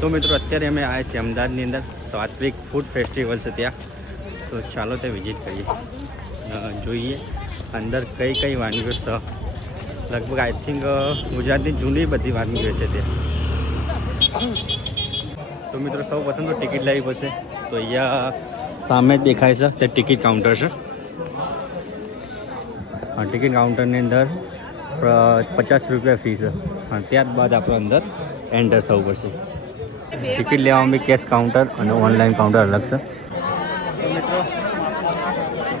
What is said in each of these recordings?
તો મિત્રો અત્યારે અમે આવ્યા છીએ અમદાવાદની અંદર સાત્વિક ફૂડ ફેસ્ટિવલ છે ત્યાં. તો ચાલો તે વિઝિટ કરીએ, જોઈએ અંદર કઈ કઈ વાનગીઓ છે. લગભગ આઈ થિંક ગુજરાતની જૂની બધી વાનગીઓ છે ત્યાં. તો મિત્રો સૌ પ્રથમ તો ટિકિટ લેવી પડશે. તો અહીંયા સામે જ દેખાય છે તે ટિકિટ કાઉન્ટર છે. ટિકિટ કાઉન્ટરની અંદર 50 રૂપિયા ફી છે. ત્યારબાદ આપણે અંદર એન્ટર થવું પડશે. ટિકિટ લેવામાં બી કેશ કાઉન્ટર અને ઓનલાઈન કાઉન્ટર અલગ છે. તો મિત્રો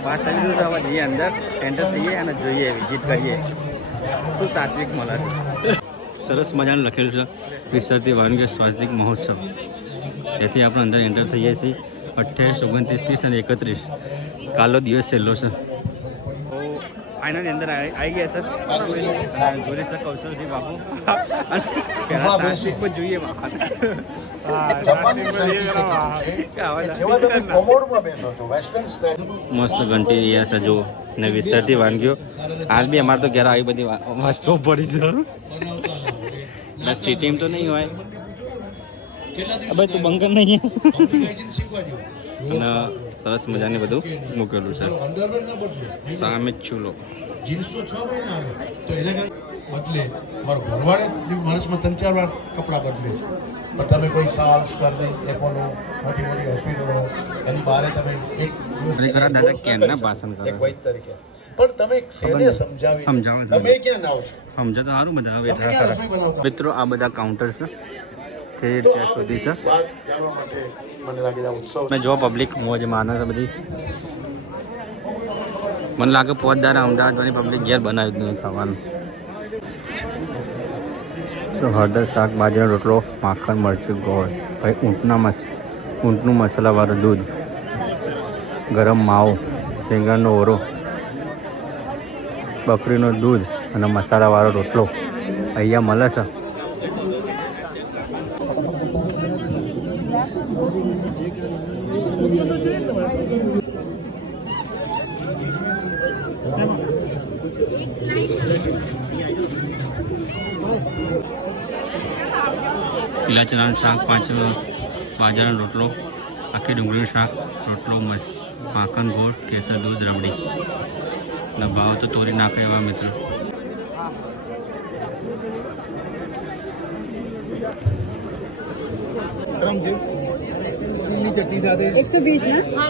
પાસ થઈ ગયું તો હવે જઈએ અંદર, એન્ટર થઈએ અને જોઈએ, વિઝિટ કરીએ શું સાત્વિક મળે છે. સરસ મજાનું લખેલું છે વિસરતી વાનગી સાત્વિક મહોત્સવ. તેથી આપણે અંદર એન્ટર થઈએ છીએ. 28, 29, 30 અને 31 કાલો દિવસ છેલ્લો છે. ફાઇનલી અંદર આવી ગયા સર. જોડે સર કૌશલજી બાપુ પહેલા સાત્વિક પણ જોઈએ. મસ્ત ઘંટી રહ્યા છે જો ને વિસરતી વાનગીઓ. હાલ બી અમારે તો ઘેર આવી બધી વસ્તુઓ પડી છે. સિટીમ તો નહીં હોય હવે તું બંકર નહીં. અને સરસ મજાની બધું મૂકેલું છે. સામે જ ચૂલો. બદલે મારો ઘરવાળે માણસમાં 3-4 વાર કપડાં બદલે. પણ તમે કોઈ સાલ સ્ટર્લિંગ એપોલો મોટી મોટી હોસ્પિટલો એની બહાર તમે એક દાદા ક્યાં ભાષણ કરે વૈદ તરીકે પણ તમે સેને સમજાવો તમે ક્યાં ના આવશો સમજો તો સારું બધા. હવે મિત્રો આ બધા કાઉન્ટર છે તે ત્યાં સુધી છે. મને લાગે છે ઉત્સવ મેં જો પબ્લિક મોજ માને છે બધી. મને લાગે પોતદાર અમદાવાદની પબ્લિક ઘેર બનાવ્યું જ નહીં ખાવાનું. તો હળદર શાક, બાજરાનો રોટલો, માખણ, મરચું, ગોળ, ભાઈ ઊંટનું મસાલાવાળું દૂધ, ગરમ માવો, રીંગણનો ઓરો, બકરીનું દૂધ અને મસાલાવાળો રોટલો અહીંયા મળે છે. લીલા ચણાનું શાક, 5 બાજરાનો રોટલો, આખી ડુંગળીનું શાક, રોટલો, માખણ, ગોળ, કેસર, દૂધ, રબડી. અને ભાવ તો તોરી નાખે એવા મિત્રો. ચીલની ચટણી સાથે 120 ના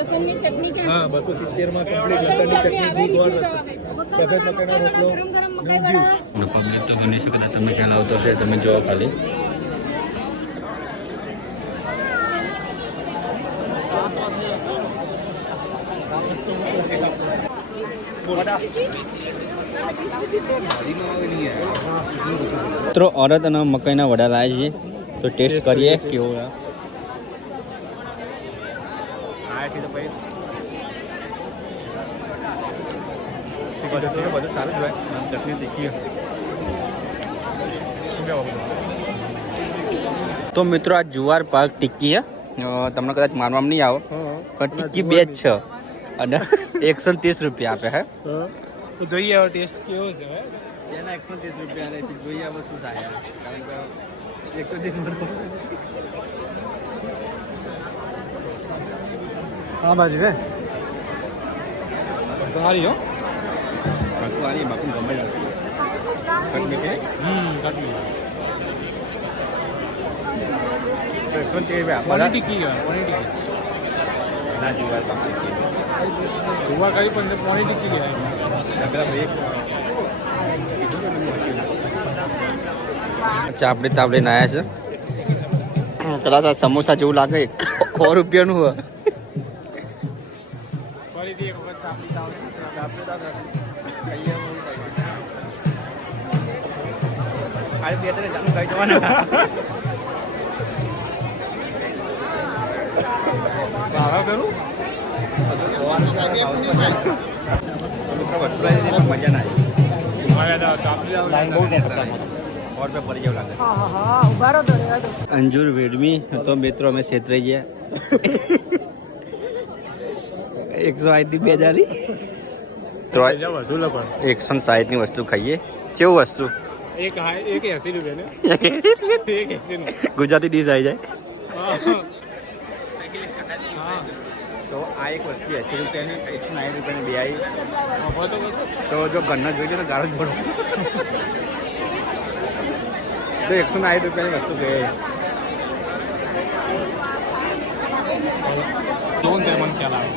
લસણની ચટણી કે હા 270 માં કમ્પ્લીટ લસણની ચટણી ગોળ સફેદ મકાઈનો રોટલો પબ્લિક તો ગણી શકે તમે ખ્યાલ આવતો છે. તમે જોવો ખાલી મિત્રો અડદ અને મકાઈના વડા લાવ્યા છીએ. તો ટેસ્ટ કરીએ કેવો. બધું સારું જ હોય. ચટણી તીખી. તો મિત્રો આ જુવાર પાક ટિક્કી તમને કદાચ માનવામાં નહીં આવો પણ ટિક્કી 2 જ છે અને 130 રૂપિયા આપે. હે તો જોઈએ હવે ટેસ્ટ કેવો છે. એના 130 રૂપિયા જોઈએ હવે શું થાય. કારણ કે 130 હા બાજુ હે સારી હો. ભગવાન બાપુ ગમે ચટણી કે ચટણી 130 રૂપિયા ટિક્કી ના જુવાર પાક જોવા કરી પણ પોણી ટિક્કી કહેવાય. ચાપડી તાપડી નાયા છે. કદાચ આ સમોસા જેવું લાગે. 100 રૂપિયાનું હોય. ફરીથી એક વખત ચાપડી મજા ના અંજુર વેડમી તો મિત્રો અમે છેતરાઈ ગયા. 160 ની 2 જારી 160 ની વસ્તુ ખાઈએ. કેવું વસ્તુ એક 80 રૂપિયા ને એક 80 નું ગુજરાતી ડીશ આવી જાય. હા તો આ એક વસ્તુ 80 રૂપિયાની 160 રૂપિયાની બે આવી. તો જો ઘરના જોઈએ તો ગાળો જ પડો. તો 160 રૂપિયાની વસ્તુ બે. दोन दे मन ख्याल આવે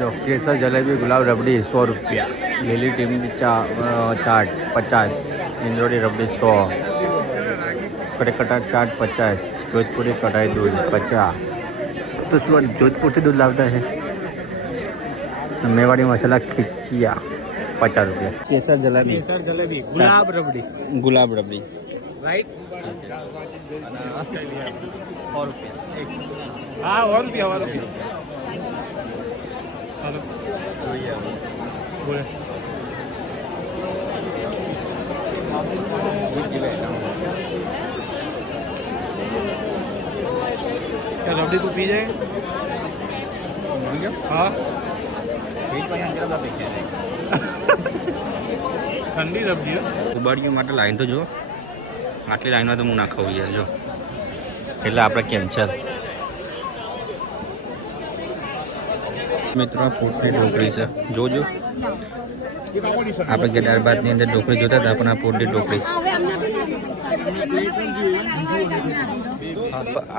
જો કેસર જલેબી ગુલાબ રબડી 100 રૂપિયા, લીલી ટીમની ચાટ 50, इंद्रोड़ी रबड़ी 100, कड़कटा चाट 50, जोधपुरी कढ़ाई दूध 50. तो सुबह जोधपुर से दूध लाता है. मेवाड़ी मसाला खिचिया 50 रुपया. केसर जलेबी गुलाब रबड़ी राइट 100 रुपया. हाँ 100 रुपया बोले क्या रबड़ी को पी जाए हाँ ठंडी रबड़ी ઉબાડીઓ માટે લાઈન તો જો, આટલી લાઈનમાં તો હું ના ખાવું યાર. જો એટલે આપણે કેન્સલ. મિત્રો પોટલી ઢોકળી છે, જોજો. આપણે કે દાળ ભાતની અંદર ઢોકળી જોતા હતા, પણ આ પોટલી ઢોકળી.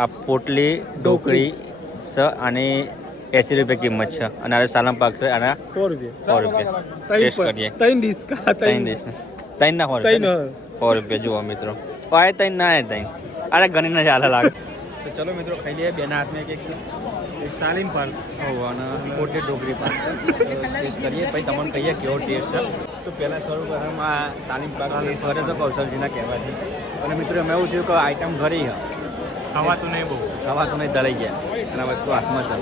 આ પોટલી ઢોકળી છે અને 80 રૂપિયા કિંમત છે. અને આ સાલમ પાક છે, આના 100 रुपया 100 રૂપિયા. ટેસ્ટ કરીએ. 3 डिश का 3 ડીશ 3 ના 100 રૂપિયા. જુઓ મિત્રો, આય 3 ના 3. અરે ગણી ના ચાલે લાગે. તો ચલો મિત્રો ખાઈ લઈએ. બેના હાથમાં એક एक सालिम पार्क અને પોટલી ઢોકળી પાક ટેસ્ટ કરીએ, પછી તમને કહીએ કેવો ટેસ્ટ છે. તો પહેલાં સર્વપ્રથમમાં સાલીમ પાક ઘરે તો કૌશલજીના કહેવાથી. અને મિત્રો એમાં એવું થયું કે આઈટમ ઘરે खावा तो नहीं वो ખાવા તો નહીં તળાઈ ગયા, અને આ વસ્તુ હાથમાં છે.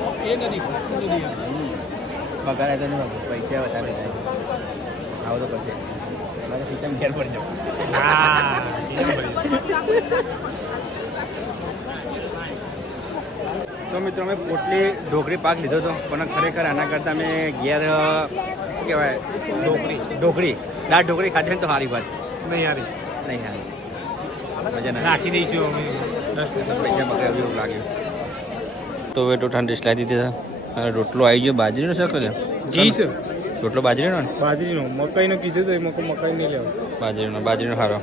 પગાર તો નહીં, પૈસા વધારે છે. આવો તો પછી મારે ખીચામાં ઘેર પડી જાવ. તો મિત્રો અમે પોટલી ઢોકળી પાક લીધો હતો, પણ ખરેખર આના કરતાં અમે ઘેર શું કહેવાય ઢોકળી દાળ ઢોકળી ખાધી ને તો સારી વાત. नहीं यार નહીં સારી મજા ના नाखी नहीं से 10 પૈસા બગડ્યા એવું લાગ્યું. તો હવે ટોઠાને ડિશ લાવી દીધી હતા. અને રોટલો આવી ગયો બાજરીનો છે કે घी से રોટલો બાજરીનો ને बाजरी नो मकई नो कीधु तो मकई नहीं लेवा બાજરીનો સારો.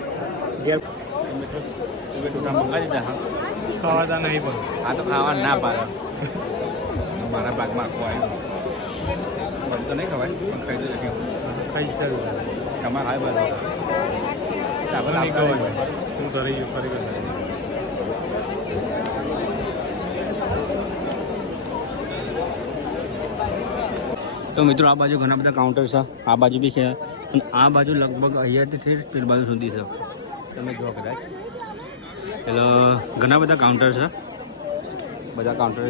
गैर હવે ટોઠા મંગાવી દીધા. હા खावा था नहीं पर આ તો ખાવા ના પાડે. મારા પાકમાં આખું આવ્યું. બધું તો નહીં ખવાય પણ ખાઈ તો શક્યું. खाई चल તમારે આવે બધું આપણે નહીં ખવાય હું તો રહી ગયો ખરેખર તો મિત્રો આ બાજુ ઘણા બધા કાઉન્ટર છે, આ બાજુ બી છે, અને આ બાજુ લગભગ અહીંયાથી ઠેર પેલી બાજુ સુધી છે. તમે જુઓ કદાચ એટલે ઘણા બધા કાઉન્ટર છે, બધા કાઉન્ટર.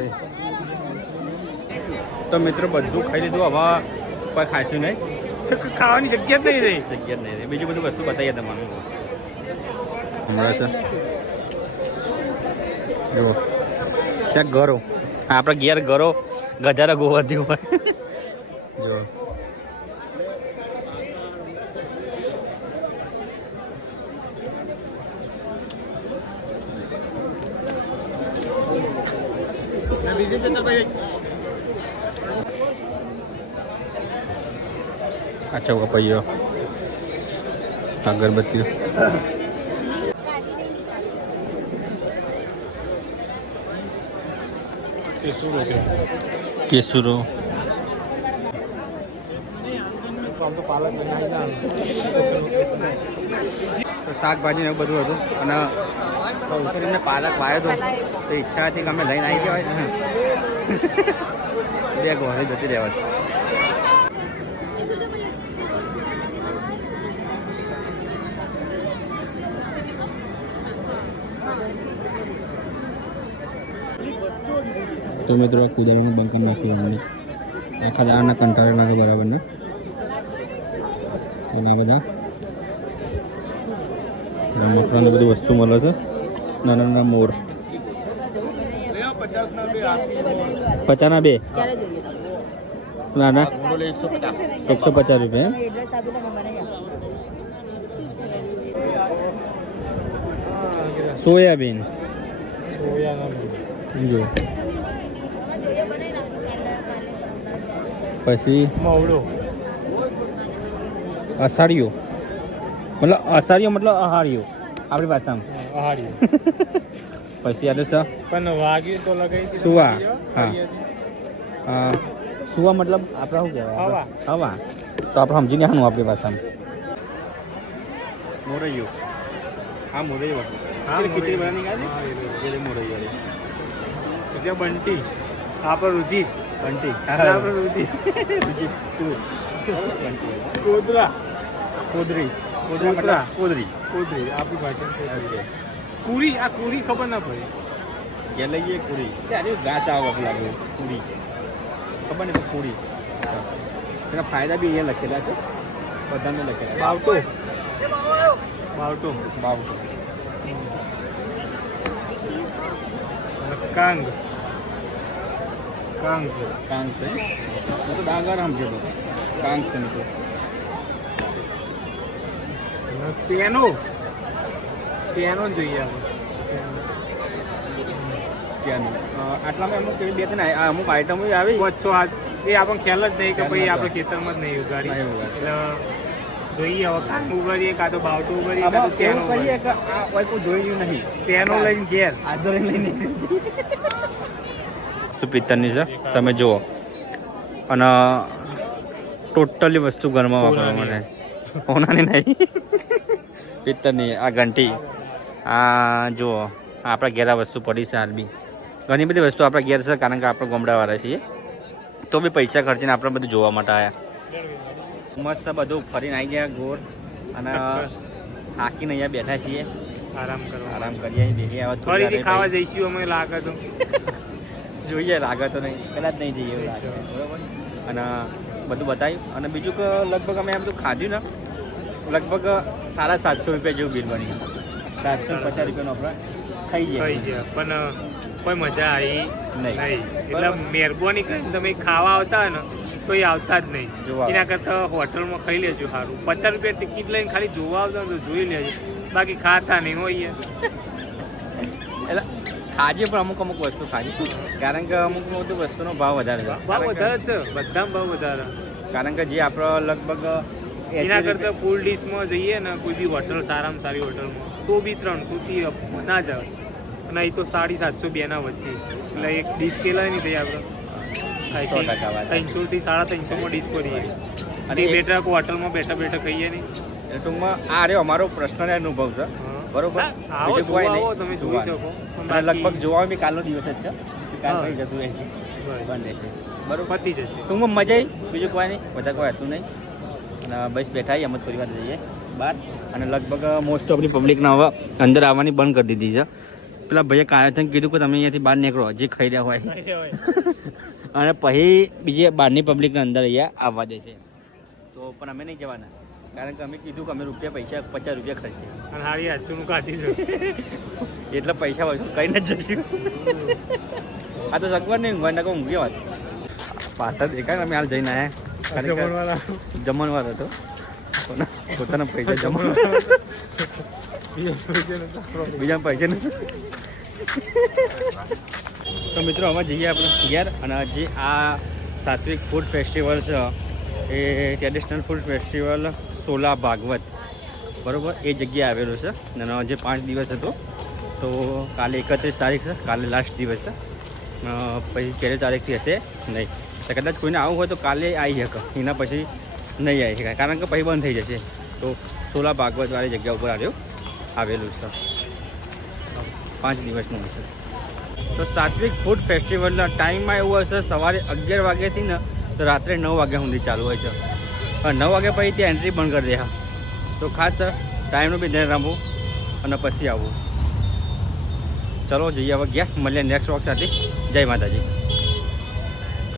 તો મિત્રો બધું ખાઈ લીધું, હવે કોઈ ખાઈશું નહીં. ખાવાની જગ્યા જ નહીં રહી. જગ્યા જ નહીં, બીજું બધું વસ્તુ બતાવીએ તમારું હમણાં છે. જુઓ ત્યાં ઘરો, આપણે ઘેર ઘરો ગજારા ગોવાથી હોય. જો अच्छा हुआ पहियो अगरबत्ती केसुरो તો શાકભાજી ને એવું બધું હતું, અને ઉતરીને પાલક વાયો હતો, તો ઈચ્છા હતી કે અમે લઈને આવી ગયા હોય બે ઘરે જતી રહેવા. તો મિત્રો કુદરતનું બંકર નાખ્યું અમને આખા દાળના કંટાળે લાગે બરાબર ને. એના બધા મકરાનું બધું વસ્તુ મળે છે, નાના નાના મોર. 50 ના બે આપી. 50 ના બે ક્યારે જોઈએ નાના બોલો 150. 150 રૂપિયા તમે એડ્રેસ આપી તમે મને સોયાબીન જો પછી મવડો. અષાઢિયો મતલબ અષાઢિયો મતલબ અહારિયો આપણી ભાષામાં આહારી. પછી આ તો સર પણ વાગ્યું તો લગાવી સુવા. હા. સુવા મતલબ આપણે શું કહેવાય હવા. હવા તો આપણે સમજીને આનું આપણી ભાષામાં મોરૈયો હા મોરૈયો હા, ખીચડી મોરૈયો. બનાવવાની કાઢી મોરૈયો પછી બંટી. આપણે રુચિ. બંટી આપણે રુચિ. તું કોદરા. કોદરી કોદરા. મતલબ કોદરી કોદરી આપણી ભાષામાં કુરી. આ કુરી ખબર ના પડી. કે લઈએ કુડી ત્યારે ઘાસ આવક લાગે કુડી ખબર ને તો કુડી એના ફાયદા બી અહીંયા લખેલા છે બધાને લખેલા બાવટો. બાવટો. બાવટો કાંગ. કાંગ છે. કાંગ છે હું તો ડાંગર સમજેલો કાંગ છે ને તો ચેનો. ચેનો જોઈએ આપણે. ત્યાંનું આટલામાં અમુક એવી બે ત્રણ અમુક આઈટમો આવી વચ્ચો હાથ એ આપણને ખ્યાલ જ નહીં કે ભાઈ આપણે ખેતરમાં જ નહીં ઉગાડી. નહીં ઉગાડી. એટલે જોઈએ હવે કાંગ ઉગાડીએ કાં તો બાવટો ઉગાડીએ કાં આમાં તો ચેનો એવું કહીએ ઉગાડીએ. કે આ કોઈ કોઈ જોયું નહીં ચેનો લઈને ઘેર. આદર લઈને વસ્તુ પિત્તળની છે તમે જુઓ અને ટોટલી વસ્તુ ઘરમાં વાપરવા માટે હોનાની નહીં પિત્તળની આ ઘંટી આ જુઓ આપણા ઘેર આ વસ્તુ પડી છે હાલ બી ઘણી બધી વસ્તુ આપણા ઘેર છે કારણ કે આપણે ગામડાવાળા છીએ તો બી પૈસા ખર્ચીને આપણે બધું જોવા માટે આવ્યા મસ્ત બધું ફરીને આવી ગયા ગોળ અને થાકીને અહીંયા બેઠા છીએ આરામ કરવા. આરામ કરીએ ભેગી આવે ફરીથી ખાવા જઈશું અમે લાગે તો. જોઈએ લાગે તો નહીં પહેલાં જ નહીં જઈએ એવું લાગે બરાબર અને બધું બતાવ્યું અને બીજું કે લગભગ અમે એમ તો ખાધું ને લગભગ 750 રૂપિયા જેવું બિલ બની 750 રૂપિયાનું આપણે ખાઈ થઈ જઈએ છે પણ કોઈ મજા આવી નહીં. નહીં. એટલે બરાબર. મહેરબાની કરીને તમે ખાવા આવતા હોય ને તો એ આવતા જ નહીં. જોવા. એના કરતાં હોટલમાં ખાઈ લેજો સારું. 50 રૂપિયા ટિકિટ લઈને ખાલી જોવા આવતા હોય તો જોઈ લેજો. બાકી ખાતા નહીં હોય. એટલે ખાજે પણ અમુક અમુક વસ્તુ ખાજે કારણ કે અમુક બધી વસ્તુનો ભાવ વધારે છે ભાવ વધારે જ છે. બધામાં ભાવ વધારે. કારણ કે જે આપણો લગભગ 80 એના કરતાં ફૂલ ડીશમાં જઈએ ને કોઈ બી હોટલ સારામાં સારી હોટલમાં તો બી 300 થી ના જ આવે. અને અહીં તો 750 બેના વચ્ચે એટલે એક ડીશ કેલાય નહીં થઈ આપણે 100% વાત. 300 થી 350 માં ડીશ કરીએ. અને અને બેઠા હોટલમાં બેઠા બેઠા ખાઈએ નહીં. એટલે ટૂંકમાં આ રહ્યો અમારો પર્સનલ અનુભવ છે બરોબર હા, આવો બીજું કોઈ જોવા નહીં. આવો તમે જોઈ જોવા. શકો. પણ અને લગભગ બાકી જોવા બી કાલનો દિવસ જ છે કાલ હા. થઈ જતું રહેશે બસ, બંધ રહેશે બરોબર પતી જશે. ટૂંકમાં મજા આવી બીજું કોઈ નહીં બધા કોઈ હતું નહીં અને બસ બેઠા એમ જ થોડી વાર જઈએ બહાર અને લગભગ મોસ્ટ ઓફની પબ્લિકને હવે અંદર આવવાની બંધ કરી દીધી છે પેલા ભાઈએ કાયથન કીધું કે તમે અહીંયાથી બહાર નીકળો જે ખાઈ રહ્યા હોય અને પછી બીજે બહારની પબ્લિકને અંદર અહીંયા આવવા દેશે તો પણ અમે નહીં જવાના કારણ કે અમે કીધું કે અમે પૈસા 50 રૂપિયા ખર્ચે અને હારી હાચું કાઢી છે. એટલે પૈસા વસૂલ કરીને જ જશું આ તો સગવડ નહીં ઊંઘવા નકો ઊંઘી વાત પાછળ દેખાય અમે હાલ જઈને આવ્યા જમણવાળા. જમણવાર હતો પોતાના પૈસા જમણ બીજા પૈસા નથી તો મિત્રો અમે જઈએ આપણે ઘેર અને જે આ સાત્વિક ફૂડ ફેસ્ટિવલ છે એ traditional food festival Sola Bhagwat બરાબર એ જગ્યાએ આવેલું છે અને જે 5 દિવસ હતો તો કાલે 31 તારીખ છે કાલે લાસ્ટ દિવસ છે પછી 13 તારીખથી હશે નહીં તો કદાચ કોઈને આવવું હોય તો કાલે આવી શકે એના પછી નહીં આવી શકાય કારણ કે પછી બંધ થઈ જશે તો સોલા ભાગવતવાળી જગ્યા ઉપર આવેલું છે 5 દિવસનું હશે તો સાત્વિક ફૂડ ફેસ્ટિવલના ટાઈમમાં એવું હશે સવારે 11 વાગ્યાથી ને તો રાત્રે 9 વાગ્યા સુધી ચાલુ હોય છે પણ 9 વાગ્યા પછી ત્યાં એન્ટ્રી બંધ કરી દે હા તો ખાસ ટાઈમનું બી ધ્યાન રાખવું અને પછી આવવું ચલો જઈએ હવે ગયા મળીએ નેક્સ્ટ વોક સાથે જય માતાજી